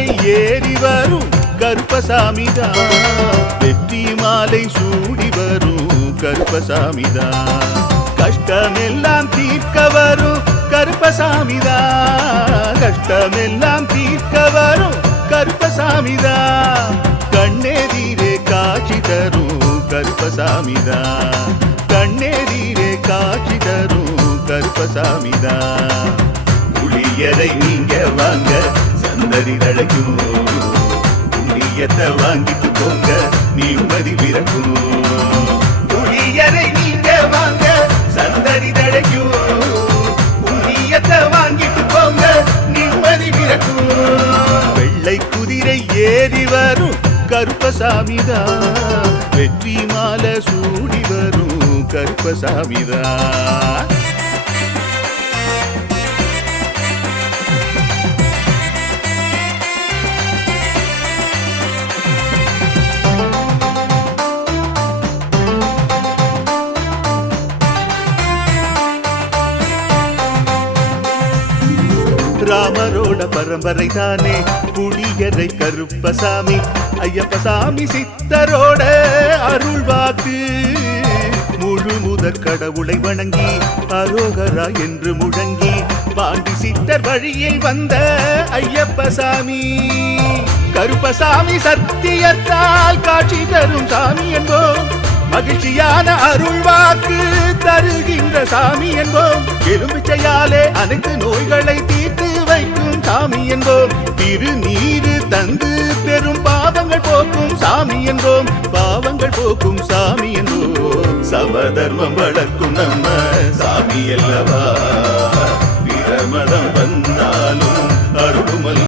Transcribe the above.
குதிரை ஏறி வரும் கருப்பசாமிதான் வெற்றி மாலை சூடி வரும் கருப்பசாமிதான் கஷ்டமெல்லாம் தீர்க்க வரும் கருப்பசாமிதான் கஷ்டமெல்லாம் தீர்க்க வரும் கருப்பசாமிதான் கண்ணெதிரே காட்சி தரும் கருப்பசாமிதான் கண்ணெதிரே காட்சி தரும் கருப்பசாமிதான் புளியரை நீங்க வாங்க சந்ததி தழைக்கும் புண்ணியத்தை வாங்கிட்டு போங்க நிம்மதி பிறக்கும் புளியரை நீங்க வாங்க சந்ததி தழைக்கும் புண்ணியத்தை வாங்கிட்டு போங்க நிம்மதி பிறக்கும் வெள்ளை குதிரை ஏறி வரும் கருப்பசாமிதான் வெற்றி மாலை சூடி வரும் கருப்பசாமிதான் ராமரோட பரம்பரை தானே புளியரை கருப்பசாமி ஐயப்பசாமி சித்தரோட அருள் வாக்கு முழு முதற் கடவுளை வணங்கி அரோகரா என்று முழங்கி பாண்டி சித்தர் வழியில் வந்த ஐயப்பசாமி கருப்பசாமி சத்தியத்தால் காட்சி தரும் சாமி என்போம் மகிழ்ச்சியான அருள் வாக்கு தருகின்ற சாமி என்போம் எலுமிச்சையாலே அனைத்து நோய்களை தீர்த்து வைக்கும் சாமி என்போம் திருநீரு தந்து பெரும் பாவங்கள் போக்கும் சாமி என்போம் பாவங்கள் போக்கும் சாமி என்போம் சமதர்மம் வளர்க்கும் நம்ம சாமி அல்லவா பிரமதம் வந்தாலும் அருளுமல்